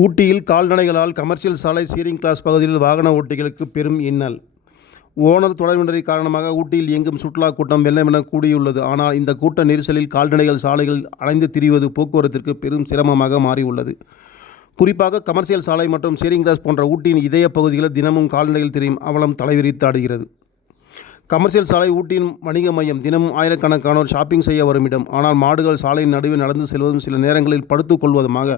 ஊட்டியில் கால்நடைகளால் கமர்ஷியல் சாலை சீரிங் கிளாஸ் பகுதியில் வாகன ஓட்டிகளுக்கு பெரும் இன்னல். ஓனர் தொடர்பினரை காரணமாக ஊட்டியில் இயங்கும் சுற்றுலா கூட்டம் வெள்ளமென கூடியுள்ளது. ஆனால் இந்த கூட்ட நெரிசலில் கால்நடைகள் சாலைகள் அலைந்து திரிவது போக்குவரத்திற்கு பெரும் சிரமமாக மாறியுள்ளது. குறிப்பாக கமர்ஷியல் சாலை மற்றும் சீரிங் கிளாஸ் போன்ற ஊட்டியின் இதய பகுதிகளில் தினமும் கால்நடைகள் திரியும் அவலம் தலைவிரித்தாடுகிறது கமர்ஷியல் சாலை ஊட்டியின் வணிக மையம் தினமும் ஆயிரக்கணக்கானோர் ஷாப்பிங் செய்ய வரும் இடம். ஆனால் மாடுகள் சாலையின் நடுவே நடந்து செல்வதும் சில நேரங்களில் படுத்துக்கொள்வதுமாக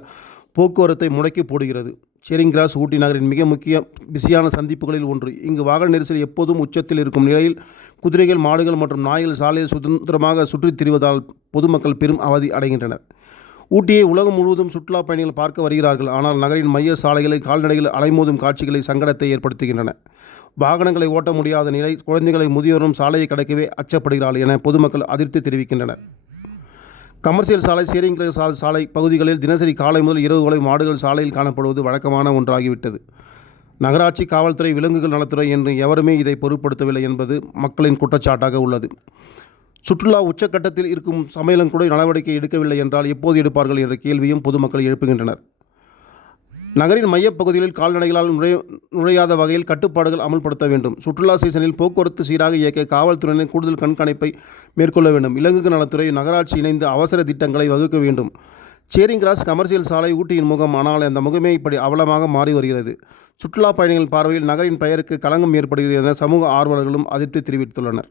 போக்குவரத்தை முடக்கி போடுகிறது. செரிங் கிராஸ் ஊட்டி நகரின் மிக முக்கிய பிஸியான சந்திப்புகளில் ஒன்று. இங்கு வாகன நெரிசல் எப்போதும் உச்சத்தில் இருக்கும் நிலையில் குதிரைகள் மாடுகள் மற்றும் நாய்கள் சாலையில் சுதந்திரமாக சுற்றித் திரிவதால் பொதுமக்கள் பெரும் அவதி அடைகின்றனர். ஊட்டியை உலகம் முழுவதும் சுற்றுலா பயணிகள் பார்க்க வருகிறார்கள். ஆனால் நகரின் மைய சாலைகளை கால்நடைகள் அலைமோதும் காட்சிகளை சங்கடத்தை ஏற்படுத்துகின்றன. வாகனங்களை ஓட்ட முடியாத நிலை குழந்தைகளை முதியோரும் சாலையை கடக்கவே அச்சப்படுகிறார்கள் என பொதுமக்கள் அதிருப்தி தெரிவிக்கின்றனர். கமர்ஷியல் சாலை சேரிங் சாலை சாலை பகுதிகளில் தினசரி காலை முதல் இரவு வரை மாடுகள் சாலையில் காணப்படுவது வழக்கமான ஒன்றாகிவிட்டது. நகராட்சி காவல்துறை விலங்குகள் நலத்துறை என்று எவருமே இதை பொருட்படுத்தவில்லை என்பது மக்களின் குற்றச்சாட்டாக உள்ளது. சுற்றுலா உச்சக்கட்டத்தில் இருக்கும் சமையலும் கூட நடவடிக்கை எடுக்கவில்லை என்றால் எப்போது எடுப்பார்கள் என்ற கேள்வியும் பொதுமக்கள் எழுப்புகின்றனர். நகரின் மையப்பகுதிகளில் கால்நடைகளால் நுழைய நுழையாத வகையில் கட்டுப்பாடுகள் அமல்படுத்த வேண்டும். சுற்றுலா சீசனில் போக்குவரத்து சீராக இயக்க காவல்துறையினர் கூடுதல் கண்காணிப்பை மேற்கொள்ள வேண்டும். விலங்குகள் நலத்துறை நகராட்சி இணைந்து அவசர திட்டங்களை வகுக்க வேண்டும். சேரிங் கிராஸ் கமர்ஷியல் சாலை ஊட்டியின் முகம் ஆனால் அந்த முகமே இப்படி அவலமாக மாறி வருகிறது. சுற்றுலா பயணிகள் பார்வையில் நகரின் பெயருக்கு களங்கம் ஏற்படுகிறது என சமூக ஆர்வலர்களும் அதிருப்தி தெரிவித்துள்ளனர்.